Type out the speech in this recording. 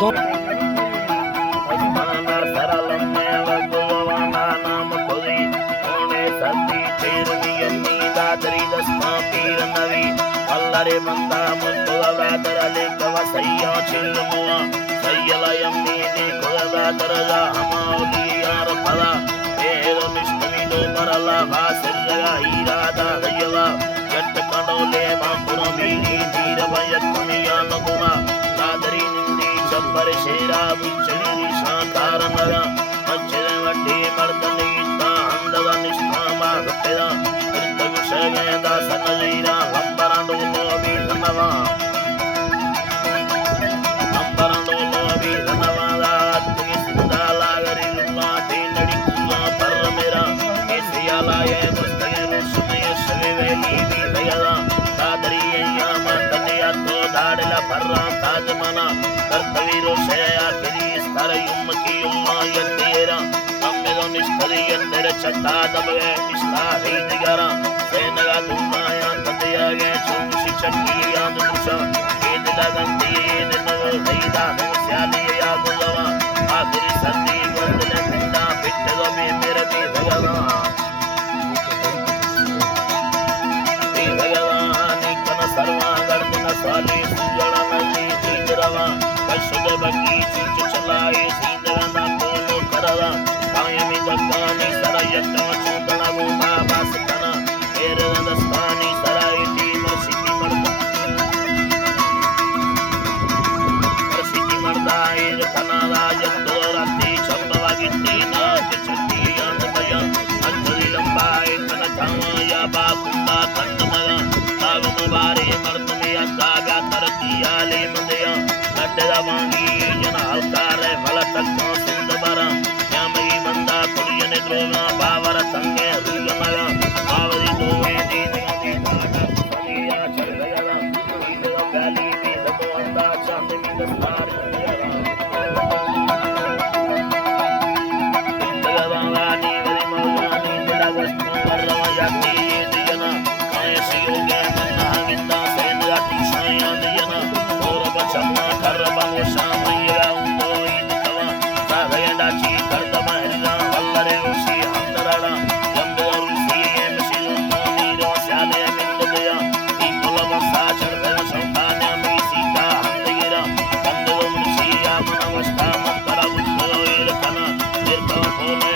दो అల్లరి మంద ముద్దుగలాదరలి కవసయ్య చెల్లుమువ సయ్యలయం నీటి కుదలాదరగా హమాలియార పద పేరు నిష్ఠమిను మరల వాసిర్రగ ఈరాద దయ్యవ ఎట్ట కడోలే మాపుర మీని వీరభయత్మనియానగుణ నాదరి నింది చంబరి శేరా విచ్చడి శాకారణద మంచిద వడ్డీ మర్దని ఇట్ట అందద నిష్ఠామ గట్టెద కృత విషయద సన్నజీర లంబరండు లోబి ధనవ లంబరండు లోబి ధనవద అత్తి సిందాలాగరిలుల్లా తేనడికుల్లా పర్రమెర కేసియాలయ ముస్తయరు సుమయ శవివేలి విదయద కాదరియయ్యామ తన్యతో దాడిల పర్ర తాజమన కర్తవీరు శయ కిరీస్తర యుమ్మకియుమ్మ ఎత్తేర అమ్మెదో నిష్ఠది ఎందర చట్టాదమవే నిష్ఠాహీదిగర సేనగా దున్నాయ తదయగే చూసి చట్టియాదు ముష ఏదిలగంతి ఏదెన్నో హైదా హోస్యాలియ గులవ ఆఖరి సత్తి వందన పిండ పిట్టదో మే మెరది భగవా सर्वागर्दन स्वाली सुजड़ नली चीजरवा कशुद बकी चीज चलाए सीजरना कोनो करवा कायमी दक्कानी सरयत चूतन गोमा बासकना एरद दस्तानी सरायती मर्सिकी मर्दा एर कनाला यत्तो रत्ती चंबवागिट्टी नाच चट्टी यांद भय अंजलि लंबाए तन थाया बाकुंडा खंडमया तावम बारे मर्दमे अद्दागा तरकियाले मंदया गड्डदा वांगी जन हल्कारे फल तक्को सिंध बर यामगी मंदा कुलियने द्रोगा बावर संगे रुगमया बावरी दोवे दीन गंदी ताका सनिया चल गया दीन गाली भी दबो अंदा चांद मी दस्तार गवानी गरी मौलानी दगस्त वरवा जाती दियना कायसियोगे मन्नागिंदा सेनगाती शायादियना औरब चम्मा करबा शामयरा उंदो इदकवा सागयंडाची करदम हरिला वल्लरे उसी हंदरड़ा जंबो रुसी एमसिलो नीरो स्याले मिंदया ई कुलम साचर संतान मीसिका हंदगिरा कंदो मुसिया मनवस्ता मंतरा उद्धो इरकना निर्भव बोले